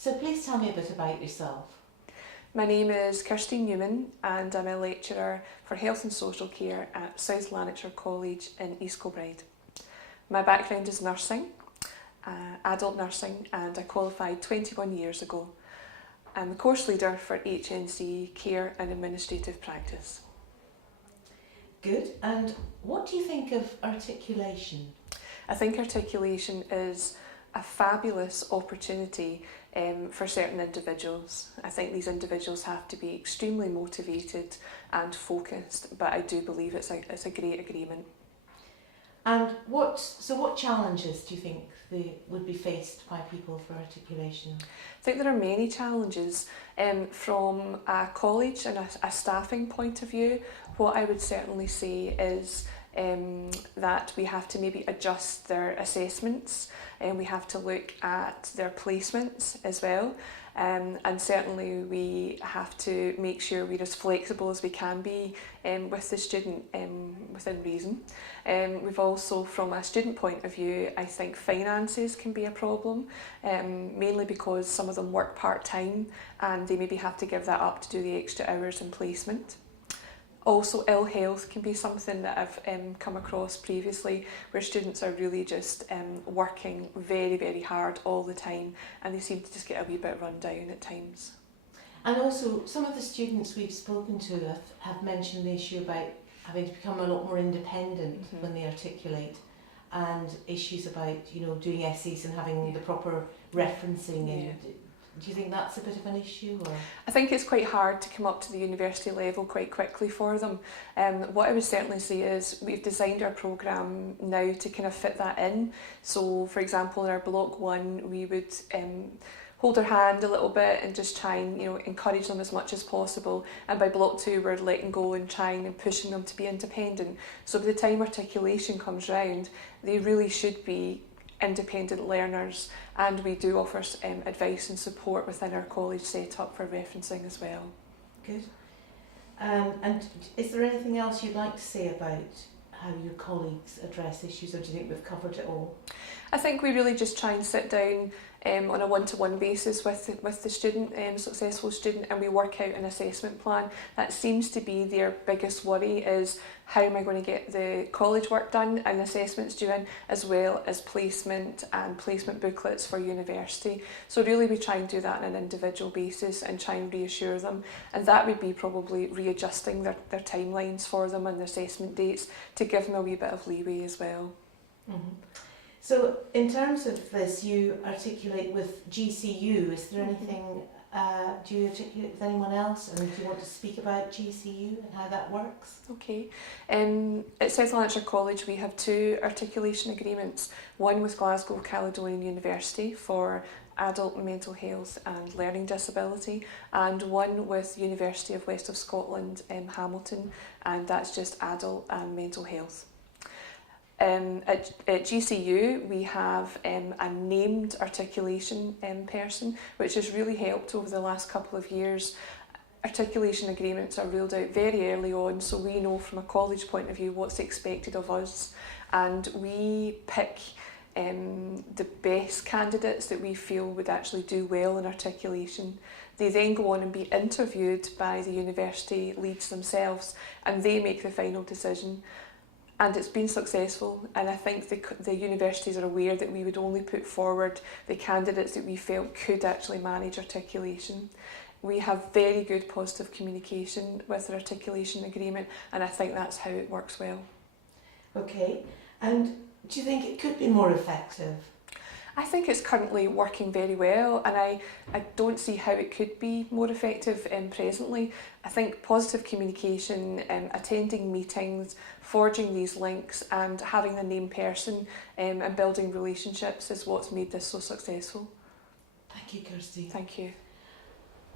So please tell me a bit about yourself. My name is Kirsteen Newman and I'm a lecturer for Health and Social Care at South Lanarkshire College in East Kilbride. My background is nursing, adult nursing, and I qualified 21 years ago. I'm the course leader for HNC Care and Administrative Practice. Good. And what do you think of articulation? I think articulation is a fabulous opportunity for certain individuals. I think these individuals have to be extremely motivated and focused, but I do believe it's a great agreement. And what challenges do you think would be faced by people for articulation? I think there are many challenges. From a college and a staffing point of view, what I would certainly say is that we have to maybe adjust their assessments, and we have to look at their placements as well, and certainly we have to make sure we're as flexible as we can be with the student within reason. We've also, from a student point of view, I think finances can be a problem, mainly because some of them work part-time and they maybe have to give that up to do the extra hours in placement. Also, ill health can be something that I've come across previously, where students are really just working very, very hard all the time, and they seem to just get a wee bit run down at times. And also, some of the students we've spoken to have mentioned the issue about having to become a lot more independent when they articulate, and issues about, you know, doing essays and having the proper referencing. And do you think that's a bit of an issue? Or? I think it's quite hard to come up to the university level quite quickly for them. What I would certainly say is we've designed our programme now to kind of fit that in. So, for example, in our block 1, we would hold their hand a little bit and just try and, you know, encourage them as much as possible. And by block 2, we're letting go and trying and pushing them to be independent. So by the time articulation comes round, they really should be independent learners, and we do offer advice and support within our college setup for referencing as well. Good. And is there anything else you'd like to say about how your colleagues address issues, or do you think we've covered it all? I think we really just try and sit down on a one-to-one basis with the student, successful student, and we work out an assessment plan. That seems to be their biggest worry, is how am I going to get the college work done and assessments due in, as well as placement and placement booklets for university. So really we try and do that on an individual basis and try and reassure them, and that would be probably readjusting their timelines for them and the assessment dates to give them a wee bit of leeway as well. Mm-hmm. So in terms of this, you articulate with GCU. Is there anything, do you articulate with anyone else, and do you want to speak about GCU and how that works? Okay. At South Lanarkshire College we have 2 articulation agreements, one with Glasgow Caledonian University for adult mental health and learning disability, and one with University of West of Scotland in Hamilton, and that's just adult and mental health. At GCU we have a named articulation person, which has really helped over the last couple of years. Articulation agreements are ruled out very early on, so we know from a college point of view what's expected of us, and we pick the best candidates that we feel would actually do well in articulation. They then go on and be interviewed by the university leads themselves, and they make the final decision. And it's been successful, and I think the universities are aware that we would only put forward the candidates that we felt could actually manage articulation. We have very good positive communication with the articulation agreement, and I think that's how it works well. Okay, and do you think it could be more effective? I think it's currently working very well, and I don't see how it could be more effective presently. I think positive communication, attending meetings, forging these links and having the named person and building relationships is what's made this so successful. Thank you, Kirsteen. Thank you.